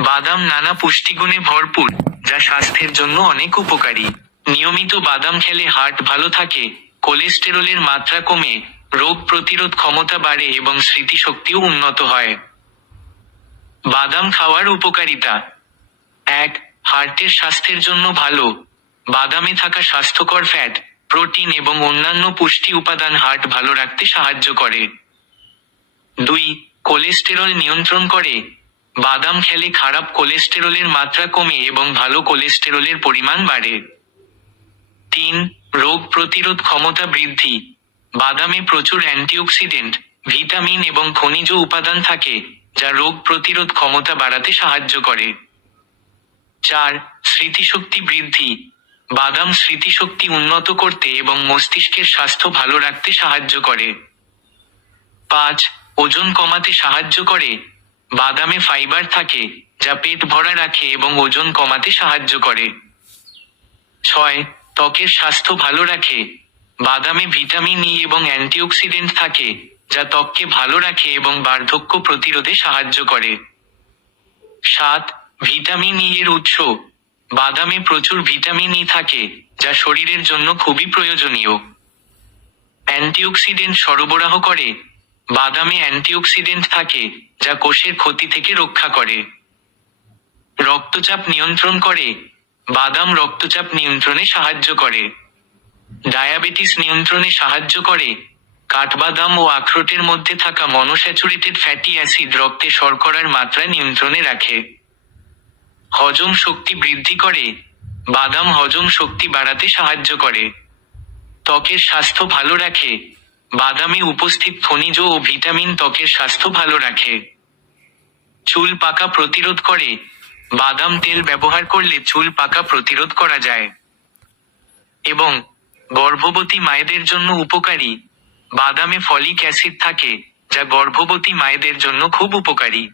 বাদাম নানা পুষ্টিগুণে ভরপুর, যা স্বাস্থ্যের জন্য অনেক উপকারী। নিয়মিত বাদাম খেলে হার্ট ভালো থাকে, কোলেস্টেরলের মাত্রা কমে, রোগ প্রতিরোধ ক্ষমতা বাড়ে এবং স্মৃতিশক্তিও উন্নত হয়। বাদাম খাওয়ার উপকারিতা। এক, হার্টের স্বাস্থ্যের জন্য ভালো। বাদামে থাকা স্বাস্থ্যকর ফ্যাট, প্রোটিন এবং অন্যান্য পুষ্টি উপাদান হার্ট ভালো রাখতে সাহায্য করে। দুই, কোলেস্টেরল নিয়ন্ত্রণ করে বাদাম খেলে খারাপ কোলেস্টেরলের মাত্রা কমে এবং ভালো কোলেস্টেরলের পরিমাণ বাড়ে। তিন, রোগ প্রতিরোধ ক্ষমতা বৃদ্ধি। বাদামে প্রচুর অ্যান্টিঅক্সিডেন্ট, ভিটামিন এবং খনিজ উপাদান থাকে, যা রোগ প্রতিরোধ ক্ষমতা বাড়াতে সাহায্য করে। চার, স্মৃতিশক্তি বৃদ্ধি। বাদাম স্মৃতিশক্তি উন্নত করতে এবং মস্তিষ্কের স্বাস্থ্য ভালো রাখতে সাহায্য করে। পাঁচ, ওজন কমাতে সাহায্য করে বাদামে ফাইবার থাকে, যা পেট ভরা রাখে এবং ওজন কমাতে সাহায্য করে। ছয়, ত্বকের স্বাস্থ্য ভালো রাখে। বাদামে ভিটামিন ই এবং অ্যান্টিঅক্সিডেন্ট থাকে, যা ত্বককে ভালো রাখে এবং বার্ধক্য প্রতিরোধে সাহায্য করে। সাত, ভিটামিন ই এর উৎস। বাদামে প্রচুর ভিটামিন ই থাকে, যা শরীরের জন্য খুবই প্রয়োজনীয়। অ্যান্টিঅক্সিডেন্ট সরবরাহ করে বাদামে অ্যান্টিঅক্সিডেন্ট থাকে, যা কোষের ক্ষতি থেকে রক্ষা করে। রক্তচাপ নিয়ন্ত্রণ করে, বাদাম রক্তচাপ নিয়ন্ত্রণে সাহায্য করে। ডায়াবেটিস নিয়ন্ত্রণে সাহায্য করে, কাঠবাদাম ও আখরোটের মধ্যে থাকা মনোস্যাচুরেটেড ফ্যাটি অ্যাসিড রক্তে শর্করার মাত্রা নিয়ন্ত্রণে রাখে। হজম শক্তি বৃদ্ধি করে, বাদাম হজম শক্তি বাড়াতে সাহায্য করে। ত্বকের স্বাস্থ্য ভালো রাখে বাদামে উপস্থিত খনিজ ও ভিটামিন ত্বকের স্বাস্থ্য ভালো রাখে। চুল পাকা প্রতিরোধ করে। বাদাম তেল ব্যবহার করলে চুল পাকা প্রতিরোধ করা যায়। এবং গর্ভবতী মায়েদের জন্য উপকারী। বাদামে ফলিক অ্যাসিড থাকে, যা গর্ভবতী মায়েদের জন্য খুব উপকারী।